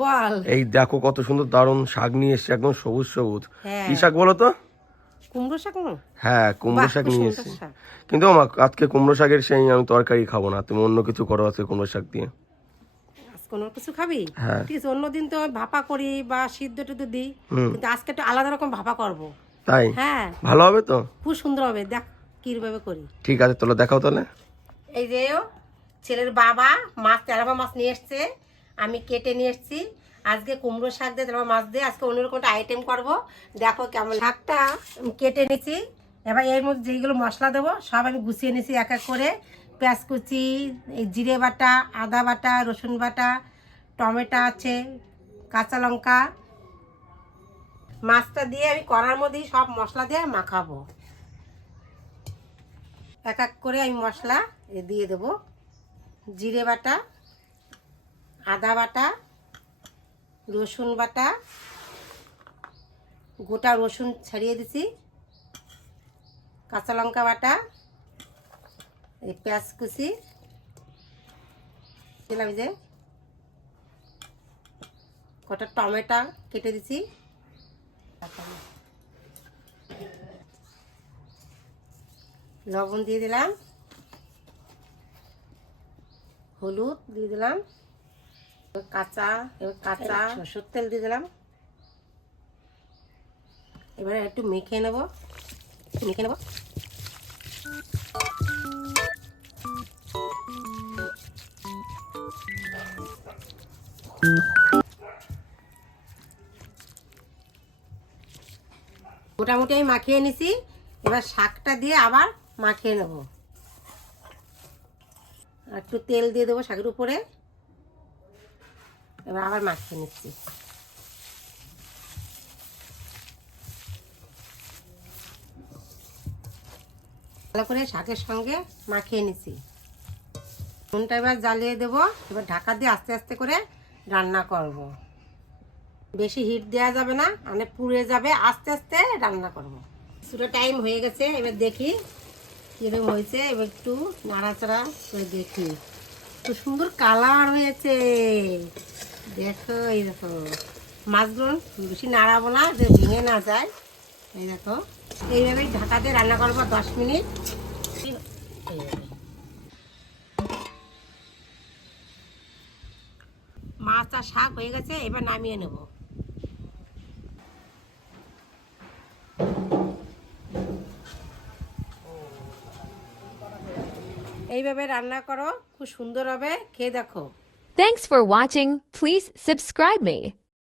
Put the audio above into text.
বল। এই দেখো কত সুন্দর দারুণ শাক নিয়ে এসছে একদম সবুজ সবুজ। হ্যাঁ। কি শাক বলো তো? কুমড়ো শাক হ্যাঁ কুমড়ো শাক নিয়ে এসেছি। কিন্তু আজকে কুমড়ো শাকের সেই আমি তরকারি খাব না তুমি অন্য কিছু করো আজকে কুমড়ো শাক দিয়ে। কোনো কিছু খাবি? হ্যাঁ। ঠিক আছে অন্যদিন তো ভাপা করি বা সিদ্ধ টিদ্ধ দিই কিন্তু আজকে একটু আলাদা রকম ভাপা করব। তাই? হ্যাঁ। ভালো হবে তো? খুব সুন্দর হবে দেখ কীভাবে করি। ঠিক আছে তাহলে দেখাও তাহলে। এই যে ছেলের বাবা মাছ তেলাবা মাছ নিয়ে এসছে। আমি কেটে নিয়ে এসছি। আজকে কুমড়ো শাক দিয়ে তেলাবা মাছ দিয়ে আজকে অন্যরকম একটা আইটেম করব। দেখো কেমন শাকটা কেটে নিয়েছি। এবার এর মধ্যে যেইগুলো মশলা দেবো, সব আমি গুছিয়ে নিয়েছি এক এক করে। পেঁয়াজ কুচি জিরে বাটা, আদা বাটা, রসুন বাটা, টমেটো আছে, কাঁচা লঙ্কা। মাছটা দিয়ে আমি কড়ার মধ্যেই সব মশলা দিয়ে মাখাবো। এক এক করে আমি মশলা দিয়ে দেবো। জিরে বাটা আদা বাটা, রসুন বাটা, গোটা রসুন ছাড়িয়ে দিছি, কাঁচা লঙ্কা বাটা, এই পেঁয়াজ কুচি, দিলাম যে, কটা টমেটো কেটে দিছি। লবণ দিয়ে দিলাম, হলুদ দিয়ে দিলাম। কাঁচা, এবার কাঁচা। সরষের তেল দিয়ে দিলাম। এবারে একটু মেখে নেব। মেখে নেব। মোটামুটি আমি মাখিয়ে নিছি। এবার শাকটা দিয়ে আবার মাখিয়ে নেব। একটু তেল দিয়ে দেবো শাকের উপরে। এবার আবার মাখিয়ে নিচ্ছি। ভালো করে শাকের সঙ্গে মাখিয়ে নিছি নুনটা এবার জ্বালিয়ে দেবো। এবার ঢাকা দিয়ে আস্তে আস্তে করে রান্না করব। বেশি হিট দেওয়া যাবে না মানে পুড়ে যাবে, আস্তে আস্তে রান্না করব। কিছুটা টাইম হয়ে গেছে, এবার দেখি কীরকম হয়েছে। এবার একটু নাড়াচাড়া করে দেখি। খুব সুন্দর কালার হয়েছে। দেখো, এই দেখো। মাছগুলো বেশি নাড়াবো না, যে ভেঙে না যায়। এই দেখো এইভাবে ঢাকা দিয়ে রান্না করব দশ মিনিট। মাছ আর শাক হয়ে গেছে, এবার নামিয়ে নেব। এইভাবে রান্না করো, খুব সুন্দর হবে। খেয়ে দেখো। Thanks for watching. Please subscribe me.